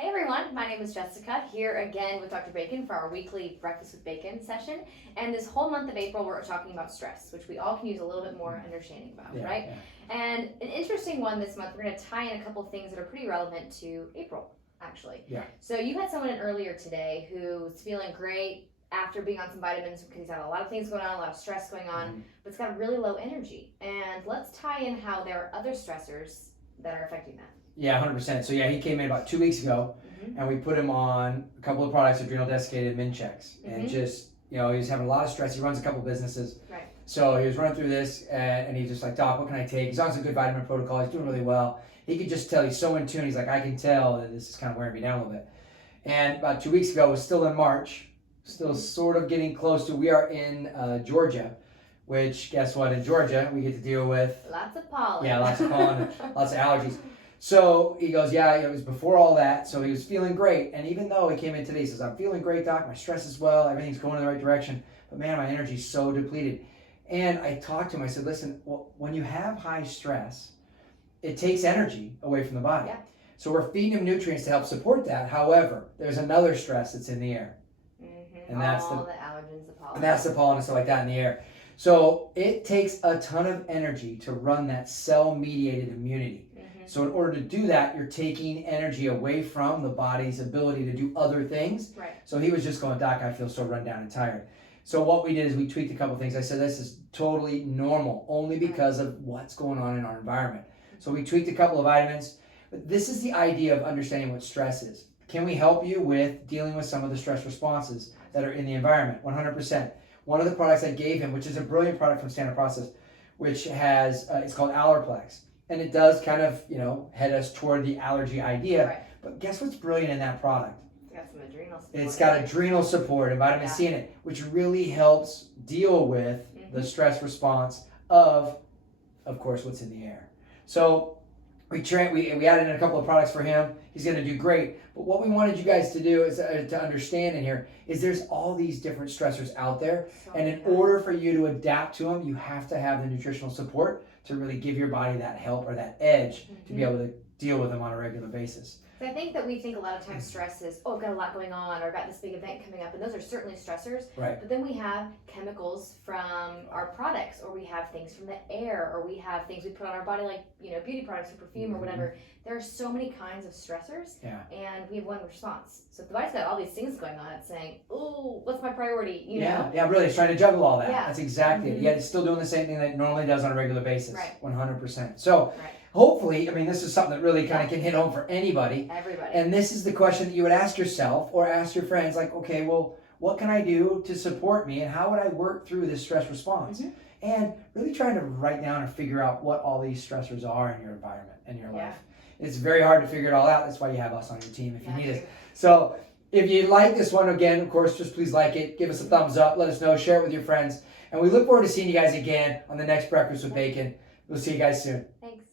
Hey everyone, my name is Jessica, here again with Dr. Bacon for our weekly Breakfast with Bacon session. And this whole month of April, we're talking about stress, which we all can use a little bit more understanding about, right? Yeah. And an interesting one this month, we're going to tie in a couple things that are pretty relevant to April, actually. Yeah. So you had someone in earlier today who's feeling great after being on some vitamins because he's had a lot of things going on, a lot of stress going on, but it's got really low energy. And let's tie in how there are other stressors that are affecting that. Yeah, 100%. So yeah, he came in about 2 weeks ago, and we put him on a couple of products, adrenal desiccated Min-Checks, and just, he was having a lot of stress. He runs a couple businesses. Right. So he was running through this, and he's just like, Doc, what can I take? He's on some good vitamin protocol. He's doing really well. He could just tell he's so in tune. He's like, I can tell that this is kind of wearing me down a little bit. And about 2 weeks ago, it was still in March, still sort of getting close to, we are in Georgia, which, guess what, in Georgia, we get to deal with lots of pollen. Yeah, lots of pollen, lots of allergies. So he goes, yeah, it was before all that, so he was feeling great. And even though he came in today, he says, I'm feeling great, Doc, my stress is well, everything's going in the right direction, but man, my energy's so depleted. And I talked to him, I said, listen, when you have high stress, it takes energy away from the body. Yeah. So we're feeding him nutrients to help support that. However, there's another stress that's in the air. And that's all the allergens, the pollen. And that's the pollen and stuff like that in the air. So it takes a ton of energy to run that cell-mediated immunity. So in order to do that, you're taking energy away from the body's ability to do other things. Right. So he was just going, Doc, I feel so run down and tired. So what we did is we tweaked a couple things. I said, this is totally normal, only because of what's going on in our environment. So we tweaked a couple of vitamins. But this is the idea of understanding what stress is. Can we help you with dealing with some of the stress responses that are in the environment? 100%. One of the products I gave him, which is a brilliant product from Standard Process, which has, it's called Allerplex. And it does kind of, head us toward the allergy idea. Right. But guess what's brilliant in that product? It's got some adrenal support. It's got adrenal support and vitamin C in it, which really helps deal with the stress response of course, what's in the air. So we added in a couple of products for him. He's going to do great. But what we wanted you guys to do is to understand in here is there's all these different stressors out there. And in order for you to adapt to them, you have to have the nutritional support to really give your body that help or that edge to be able to deal with them on a regular basis. I think that we think a lot of times stress is, I've got a lot going on, or I've got this big event coming up, and those are certainly stressors. Right. But then we have chemicals from our products, or we have things from the air, or we have things we put on our body like, beauty products or perfume or whatever. There are so many kinds of stressors, and we have one response. So if the body's got all these things going on, it's saying, oh, what's my priority, Yeah, really, it's trying to juggle all that. Yeah. That's exactly it. Yet it's still doing the same thing that it normally does on a regular basis. Right. 100%. So hopefully, this is something that really kind of can hit home for anybody. Everybody. And this is the question that you would ask yourself or ask your friends, like, okay, well, what can I do to support me, and how would I work through this stress response? And really trying to write down and figure out what all these stressors are in your environment and your life. It's very hard to figure it all out. That's why you have us on your team if you need us. So if you like this one, again, of course, just please like it. Give us a thumbs up. Let us know. Share it with your friends. And we look forward to seeing you guys again on the next Breakfast with Bacon. We'll see you guys soon. Thanks.